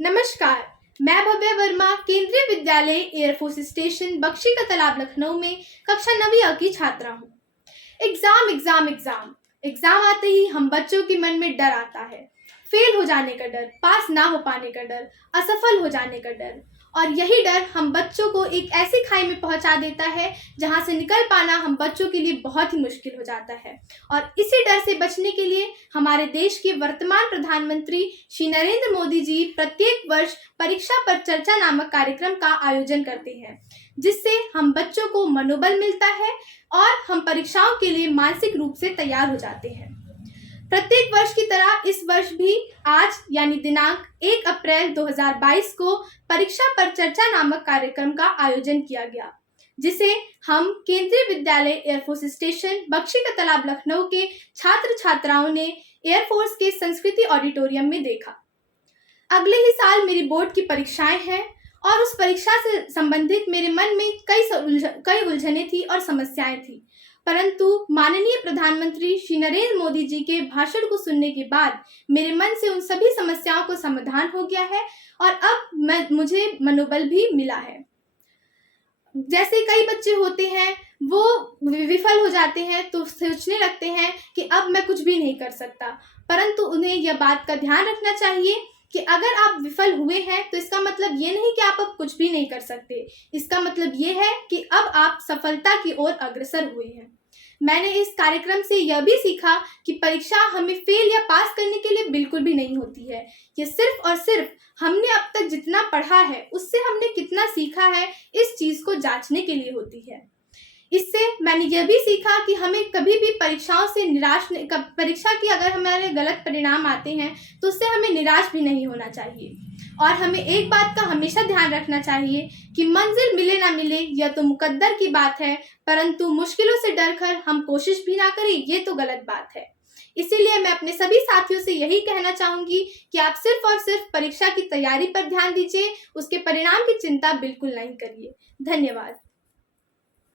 नमस्कार। मैं भव्य वर्मा केंद्रीय विद्यालय एयरफोर्स स्टेशन बख्शी का तालाब लखनऊ में कक्षा 9वीं अ की छात्रा हूँ। एग्जाम एग्जाम एग्जाम एग्जाम आते ही हम बच्चों के मन में डर आता है। फेल हो जाने का डर, पास ना हो पाने का डर, असफल हो जाने का डर। और यही डर हम बच्चों को एक ऐसी खाई में पहुंचा देता है जहां से निकल पाना हम बच्चों के लिए बहुत ही मुश्किल हो जाता है। और इसी डर से बचने के लिए हमारे देश के वर्तमान प्रधानमंत्री श्री नरेंद्र मोदी जी प्रत्येक वर्ष परीक्षा पर चर्चा नामक कार्यक्रम का आयोजन करते हैं, जिससे हम बच्चों को मनोबल मिलता है और हम परीक्षाओं के लिए मानसिक रूप से तैयार हो जाते हैं। प्रत्येक वर्ष की तरह इस वर्ष भी आज यानी दिनांक 1 अप्रैल 2022 को परीक्षा पर चर्चा नामक कार्यक्रम का आयोजन किया गया, जिसे हम केंद्रीय विद्यालय एयरफोर्स स्टेशन बख्शी का तालाब लखनऊ के छात्र छात्राओं ने एयरफोर्स के संस्कृति ऑडिटोरियम में देखा। अगले ही साल मेरी बोर्ड की परीक्षाएं हैं और उस परीक्षा से संबंधित मेरे मन में कई उलझनें थी और समस्याएं थी, परंतु माननीय प्रधानमंत्री श्री नरेंद्र मोदी जी के भाषण को सुनने के बाद मेरे मन से उन सभी समस्याओं को समाधान हो गया है और अब मुझे मनोबल भी मिला है। जैसे कई बच्चे होते हैं वो विफल हो जाते हैं तो सोचने लगते हैं कि अब मैं कुछ भी नहीं कर सकता, परंतु उन्हें यह बात का ध्यान रखना चाहिए कि अगर आप विफल हुए हैं तो इसका मतलब ये नहीं कि आप अब कुछ भी नहीं कर सकते। इसका मतलब ये है कि अब आप सफलता की ओर अग्रसर हुए हैं। मैंने इस कार्यक्रम से यह भी सीखा कि परीक्षा हमें फेल या पास करने के लिए बिल्कुल भी नहीं होती है। ये सिर्फ और सिर्फ हमने अब तक जितना पढ़ा है उससे हमने कितना सीखा है, इस चीज को जांचने के लिए होती है। इससे मैंने यह भी सीखा कि हमें कभी भी परीक्षाओं से परीक्षा की अगर हमारे गलत परिणाम आते हैं तो उससे हमें निराश भी नहीं होना चाहिए। और हमें एक बात का हमेशा ध्यान रखना चाहिए कि मंजिल मिले ना मिले यह तो मुकद्दर की बात है, परंतु मुश्किलों से डरकर हम कोशिश भी ना करें ये तो गलत बात है। इसीलिए मैं अपने सभी साथियों से यही कहना चाहूंगी कि आप सिर्फ और सिर्फ परीक्षा की तैयारी पर ध्यान दीजिए, उसके परिणाम की चिंता बिल्कुल नहीं करिए। धन्यवाद।